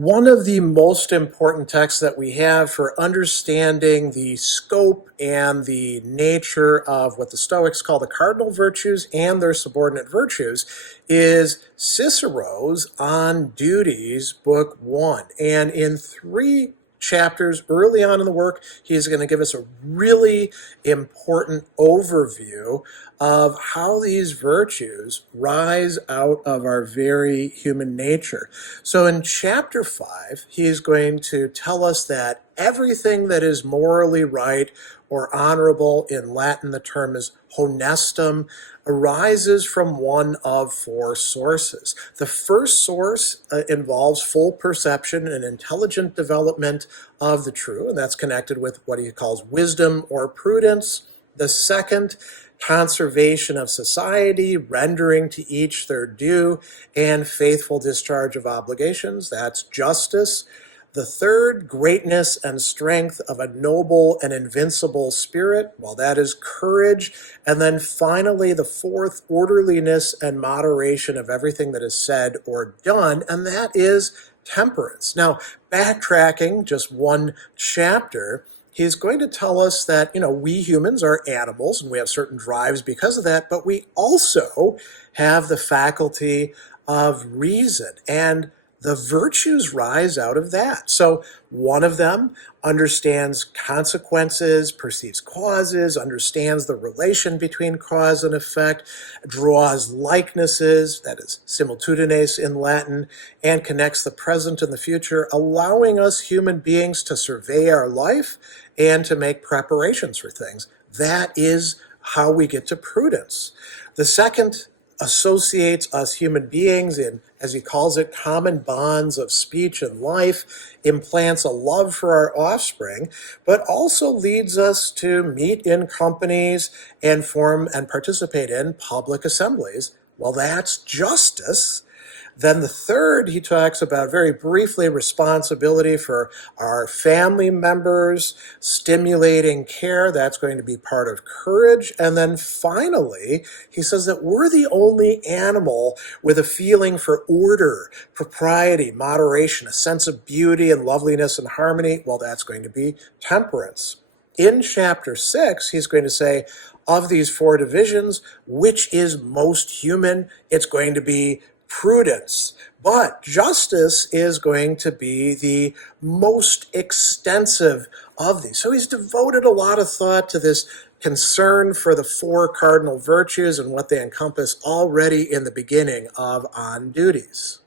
One of the most important texts that we have for understanding the scope and the nature of what the Stoics call the cardinal virtues and their subordinate virtues is Cicero's On Duties, Book 1. And in 3 chapters early on in the work, he's going to give us a really important overview of how these virtues rise out of our very human nature. So in chapter 5, he's going to tell us that everything that is morally right or honorable, in Latin the term is honestum, arises from one of 4 sources. The first source involves full perception and intelligent development of the true, and that's connected with what he calls wisdom or prudence. The second, conservation of society, rendering to each their due, and faithful discharge of obligations. That's justice. The third, greatness and strength of a noble and invincible spirit. Well, that is courage. And then finally, the fourth, orderliness and moderation of everything that is said or done, and that is temperance. Now, backtracking just one chapter, he's going to tell us that, we humans are animals and we have certain drives because of that, but we also have the faculty of reason, and the virtues rise out of that. So one of them understands consequences, perceives causes, understands the relation between cause and effect, draws likenesses, that is similitudes in Latin, and connects the present and the future, allowing us human beings to survey our life and to make preparations for things. That is how we get to prudence. The second associates us human beings in, as he calls it, common bonds of speech and life, implants a love for our offspring, but also leads us to meet in companies and form and participate in public assemblies. Well, that's justice. Then the third, he talks about very briefly responsibility for our family members, stimulating care. That's going to be part of courage. And then finally, he says that we're the only animal with a feeling for order, propriety, moderation, a sense of beauty and loveliness and harmony. Well, that's going to be temperance. In chapter 6, he's going to say, of these 4 divisions, which is most human? It's going to be prudence. But justice is going to be the most extensive of these. So he's devoted a lot of thought to this concern for the 4 cardinal virtues and what they encompass already in the beginning of On Duties.